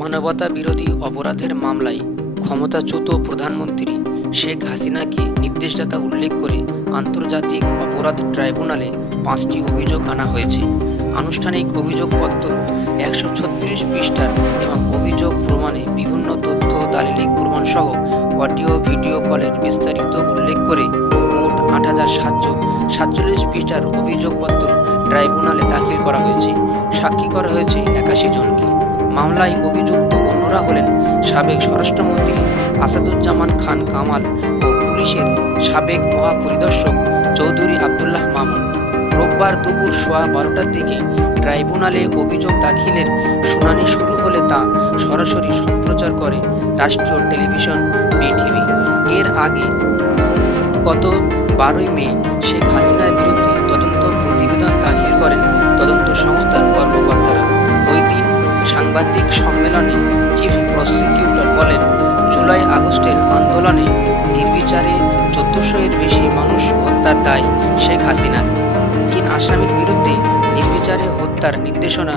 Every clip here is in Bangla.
মানবতা বিরোধী অপরাধের মামলায় ক্ষমতাচ্যুত প্রধানমন্ত্রী শেখ হাসিনাকে নির্দেশদাতা উল্লেখ করে আন্তর্জাতিক অপরাধ ট্রাইব্যুনালে পাঁচটি অভিযোগ আনা হয়েছে। আনুষ্ঠানিক অভিযোগপত্র একশো ছত্রিশ পৃষ্ঠার এবং অভিযোগ প্রমাণে বিভিন্ন তথ্য দালিলিক প্রমাণ সহ অডিও, ভিডিও কলের বিস্তারিত উল্লেখ করে মোট আট হাজার সাতশো সাতচল্লিশ পৃষ্ঠার অভিযোগপত্র ট্রাইব্যুনালে দাখিল করা হয়েছে। সাক্ষী করা হয়েছে একাশি জনকে। মামলায় অভিযুক্ত অন্যরা হলেন সাবেক স্বরাষ্ট্রমন্ত্রী আসাদুজ্জামান খান কামাল ও পুলিশের সাবেক মহাপরিদর্শক চৌধুরী আবদুল্লাহ মামুন। রোববার দুপুর সোয়া বারোটার দিকে ট্রাইব্যুনালে অভিযোগ দাখিলের শুনানি শুরু হলে তা সরাসরি সম্প্রচার করে রাষ্ট্রীয় টেলিভিশন বিটিভি। এর আগে গত বারোই মে শেখ হাসিনার সাংবাদিক সম্মেলনে চিফ প্রসিকিউটর বলেন, জুলাই আগস্টের আন্দোলনে নির্বিচারে চোদ্দশো এর বেশি মানুষ হত্যার দায় শেখ হাসিনার। তিন আসামির বিরুদ্ধে নির্বিচারে হত্যার নির্দেশনা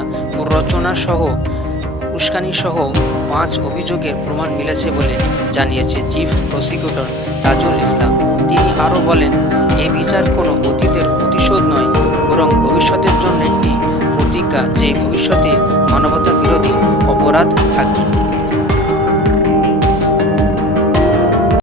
সহ উস্কানি সহ পাঁচ অভিযোগের প্রমাণ মিলেছে বলে জানিয়েছে চিফ প্রসিকিউটর তাজুল ইসলাম। তিনি আরও বলেন, এ বিচার কোনো অতীতের প্রতিশোধ নয়, বরং ভবিষ্যতের জন্য একটি প্রতিজ্ঞা যে ভবিষ্যতে মানবতা বিরোধী অপরাধ থাকবে।